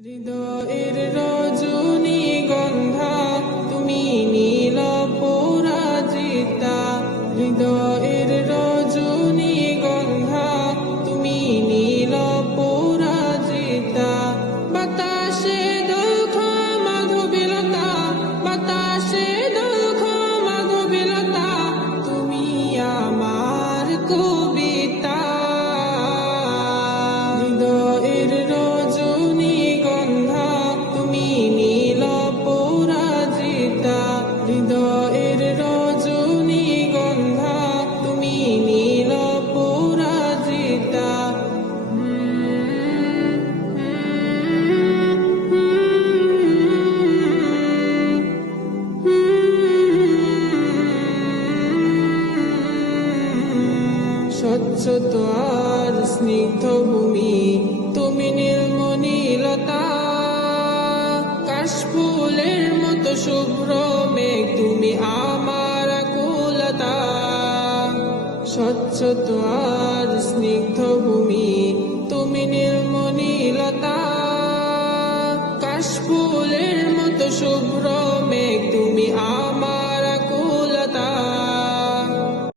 হৃদয়ের রজনীগন্ধা তুমি নীল পরাজিতা। হৃদয়ের রজনীগন্ধা তুমি নীল পরাজিতা। বাতাসে দুঃখ মাধবীলতা, বাতাসে দুঃখ মাধবীলতা, তুমি আমার কবিতা। হৃদয়ের রজনীগন্ধা তুমি নীল পরাজিতা। হৃদয়ের রজনীগন্ধা তুমি নীল পরাজিতা। স্বচ্ছতা আর স্নিগ্ধ ভূমি তুমি নীলমণিলতা। কাশফুলের মতো শুভ্র মেঘ তুমি আমার আকুলতা। স্বচ্ছতা আর স্নিগ্ধ ভূমি তুমি নীলমণিলতা। কাশফুলের মতো শুভ্র